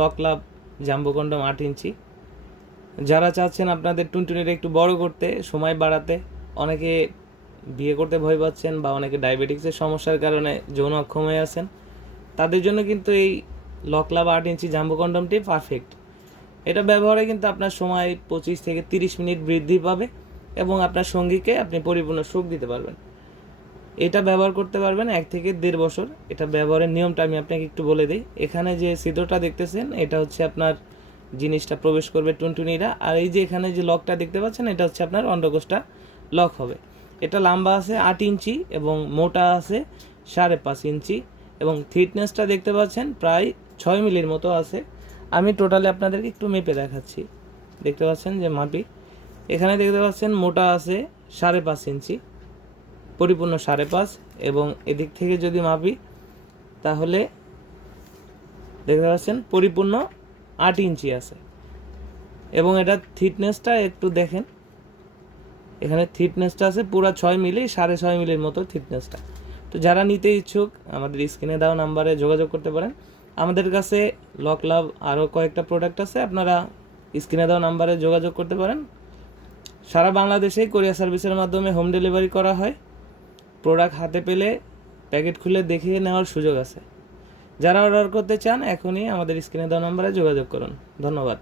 Lock লাভ, jumbo condom আট ইঞ্চি। যারা চাচ্ছেন আপনাদের টুনটুনিটা একটু বড় করতে, সময় বাড়াতে, অনেকে বিয়ে করতে ভয় পাচ্ছেন বা অনেকে ডায়াবেটিক্সের সমস্যার কারণে যৌন অক্ষম হয়ে আছেন, তাদের জন্য কিন্তু এই লক লাভ আট ইঞ্চি জাম্বো কন্ডমটি পারফেক্ট এটা ব্যবহারে কিন্তু আপনার সময় পঁচিশ থেকে তিরিশ মিনিট বৃদ্ধি পাবে এবং আপনার সঙ্গীকে আপনি পরিপূর্ণ সুখ দিতে পারবেন। এটা ব্যবহার করতে পারবেন এক থেকে দেড় বছর। এটা ব্যবহারের নিয়মটা আমি আপনাকে একটু বলে দিই। এখানে যে ছিদ্রটা দেখতেছেন, এটা হচ্ছে আপনার জিনিসটা প্রবেশ করবে টুনটুনিরা। আর এই যে এখানে যে লকটা দেখতে পাচ্ছেন, এটা হচ্ছে আপনার অন্ডকোষটা লক হবে। এটা লম্বা আছে আট ইঞ্চি এবং মোটা আছে সাড়ে পাঁচ ইঞ্চি এবং থিকনেসটা দেখতে পাচ্ছেন, প্রায় ছয় মিলির মতো আছে। আমি টোটালি আপনাদেরকে একটু মেপে দেখাচ্ছি। দেখতে পাচ্ছেন যে মাপি। এখানে দেখতে পাচ্ছেন মোটা আছে সাড়ে পাঁচ ইঞ্চি। পরিপূর্ণ সাড়ে পাঁচ এবং এদিক থেকে যদি মাপি, তাহলে দেখতে পাচ্ছেন পরিপূর্ণ আট ইঞ্চি আছে। এবং এটা থিকনেসটা একটু দেখেন, এখানে থিকনেসটা আছে পুরো ছয় মিলি, সাড়ে ছয় মিলির মতো থিকনেসটা। তো যারা নিতে ইচ্ছুক, আমাদের স্ক্রিনে দেওয়া নাম্বারে যোগাযোগ করতে পারেন। আমাদের কাছে লক লাভ আরও কয়েকটা প্রোডাক্ট আছে, আপনারা স্ক্রিনে দেওয়া নাম্বারে যোগাযোগ করতে পারেন। সারা বাংলাদেশেই কোরিয়ার সার্ভিসের মাধ্যমে হোম ডেলিভারি করা হয়। প্রোডাক্ট হাতে পেলে প্যাকেট খুলে দেখে নেওয়ার সুযোগ আছে। যারা অর্ডার করতে চান, এখনই আমাদের স্ক্রিনে দেওয়া নম্বরে যোগাযোগ করুন। ধন্যবাদ।